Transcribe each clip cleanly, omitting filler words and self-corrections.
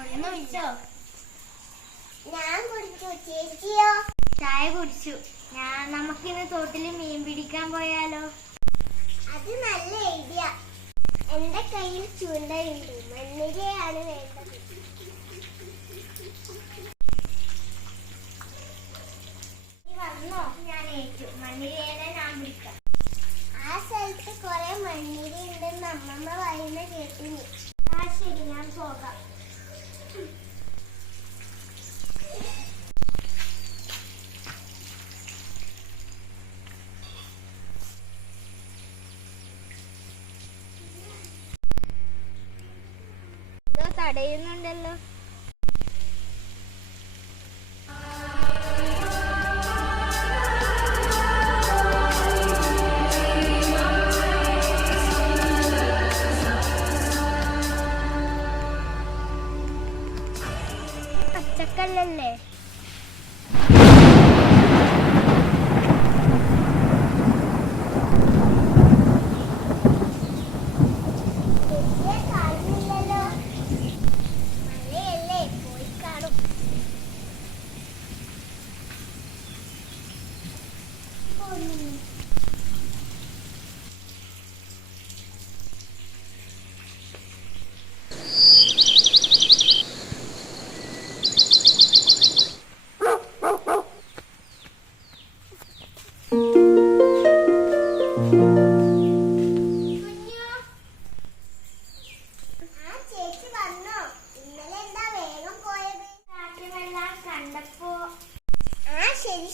ഒന്നുമില്ലോ. ഞാൻ കുടിച്ചു. ചേച്ചിയോ? ചായ കുടിച്ചു. നമുക്കിന്ന് തോട്ടില് മീൻ പിടിക്കാൻ പോയാലോ? അത് നല്ല ഐഡിയ. എന്റെ കയ്യിൽ ചൂണ്ടയുണ്ട്. മണ്ണിരയാണ് വേണ്ടത്. വന്നോ? ഞാൻ ഏറ്റു. മണ്ണിരേനെ ഞാൻ പിടിക്കാം. ആ സ്ഥലത്ത് കുറെ മണ്ണിര ഉണ്ടെന്ന് അമ്മമ്മ പറയുന്ന കേട്ടിനി. ശരി, ഞാൻ പോകാം. തടയുന്നുണ്ടല്ലോ. പച്ചക്കല്ലല്ലേ?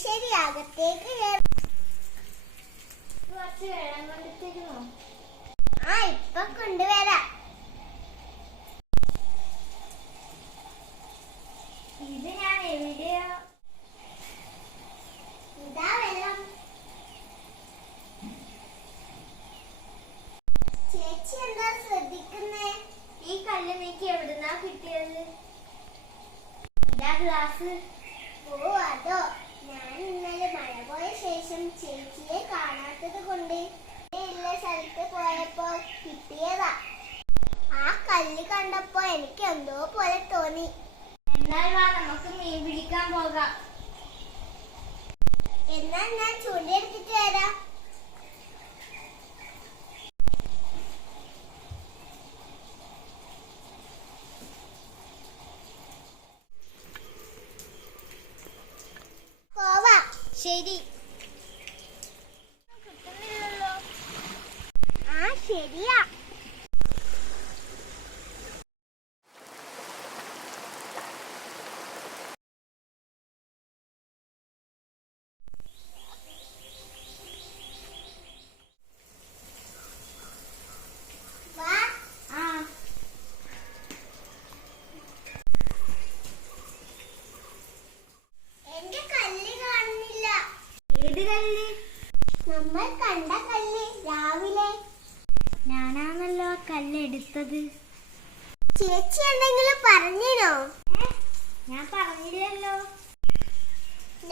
ശരി, അകത്തേക്ക് കുറച്ച് വെള്ളം കൊണ്ടിരുന്നോ? ഇപ്പൊ കൊണ്ടുവരാം. ഇത് ഞാൻ എവിടെയോ. ഇതാ വെള്ളം. ചേച്ചി എന്താ ശ്രദ്ധിക്കുന്നേ? ഈ കല്ല് നീക്ക് എവിടുന്നാ കിട്ടിയത്? ഇതാ ഗ്ലാസ്. ഓ, അതോ. ഞാൻ ഇന്നലെ മഴ പോയ ശേഷം ചേച്ചിയെ കാണാത്തത് കൊണ്ട് ഉള്ള സ്ഥലത്ത് പോയപ്പോ കിട്ടിയതാ. ആ കല്ല് കണ്ടപ്പോ എനിക്ക് എന്തോ പോലെ തോന്നി. എന്നാൽ വാ, നമുക്ക് മീൻ പിടിക്കാൻ പോകാം. എന്നാൽ ഞാൻ ചൂണ്ടിയെടുത്തിട്ട് വരാം. ശരി. കിട്ടുന്നില്ലല്ലോ. ശരിയാ. നമ്മൾ കണ്ട കല്ല് രാവിലെ ഞാനാണല്ലോ കല്ലെടുത്തത്. ചേച്ചി എന്തെങ്കിലും പറഞ്ഞോ? ഞാൻ പറഞ്ഞില്ലല്ലോ.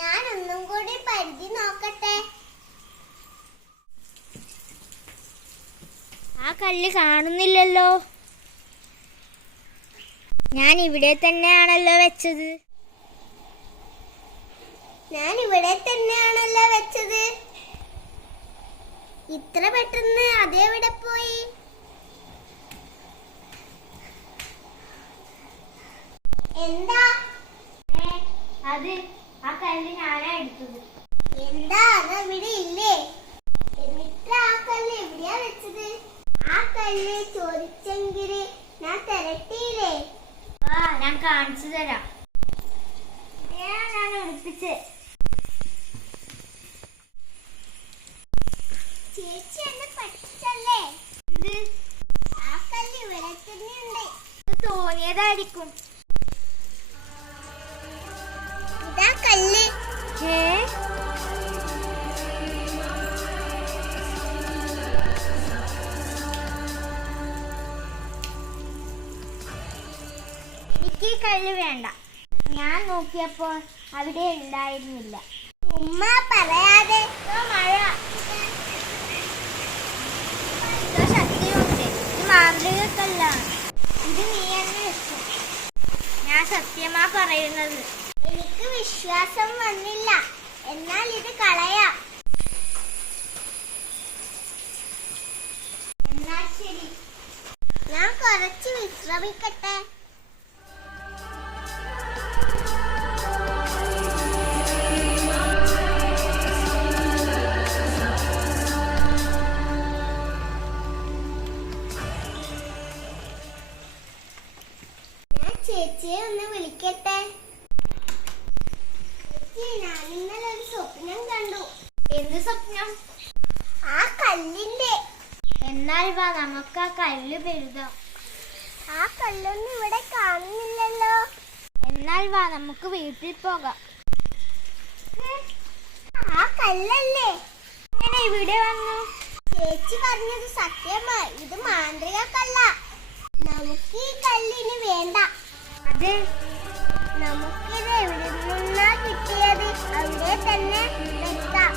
ഞാൻ ഒന്നും കൂടി പരിധി നോക്കട്ടെ. ആ കല്ല് കാണുന്നില്ലല്ലോ. ഞാൻ ഇവിടെ തന്നെയാണല്ലോ വെച്ചത്. ഞാൻ ഇവിടെ തന്നെയാണല്ലോ വെച്ചത്. ഇത്ര പെട്ടെന്ന് അതെവിടെ പോയി? എന്താ അത്? ആ കല്ല് ഞാനാ എടുത്തത്. എന്താ അതവിടെ ഇല്ലേ? എന്നിട്ട് ആ കല്ല് എവിടെയാ വെച്ചത്? ആ കല്ല് ചോദിച്ചെങ്കിൽ ഞാൻ തിരട്ടിയില്ലേ? ഞാൻ കാണിച്ചു തരാം. ഞാൻ ഒളിപ്പിച്ച്. ചേച്ചി എന്നെ പറ്റിച്ചല്ലേ? എന്ത്? ആ കല്ല് ഇവിടെ തന്നെയുണ്ട്. തോന്നിയതായിരിക്കും. ഇതാ കല്ല്. എനിക്ക് ഈ കല്ല് വേണ്ട. ഞാൻ നോക്കിയപ്പോൾ അവിടെ ഉണ്ടായിരുന്നില്ല. ഉമ്മ പറയാതെ. മഴ ശക്തിയുണ്ട്. ഇത് മാന്ത്രികക്കല്ലാണ്. ഇത് നീ തന്നെ വെച്ചു. പറയുന്നത്. എനിക്ക് വിശ്വാസം വന്നില്ല. എന്നാൽ ഇത് കളയാം. എന്നാൽ ശരി. ഞാൻ കുറച്ച് വിശ്രമിക്കട്ടെ. ഞാൻ ചേച്ചിയെ ഒന്ന് വിളിക്കട്ടെ. ചേച്ചി, ഞാൻ ഇന്നലെ ഒരു സ്വപ്നം കണ്ടു. എന്ത് സ്വപ്നം? ആ കല്ലിന്റെ. എന്നാൽ വാ, നമുക്ക് ആ കല്ല് പെഴുതാം. ആ കല്ലൊന്നും ഇവിടെ കാണുന്നില്ലല്ലോ. എന്നാൽ വാ, നമുക്ക് വീട്ടിൽ പോകാം. ആ കല്ലല്ലേ? എങ്ങനെ ഇവിടെ വന്നു? ചേച്ചി പറഞ്ഞത് സത്യമായി. ഇത് മാന്ത്രിക കല്ല. നമുക്ക് ഈ കല്ലിന് വേണ്ട. അതെ, നമുക്കിത് എവിടെ നിന്നാ കിട്ടിയത് അവിടെ തന്നെ വെക്കാം.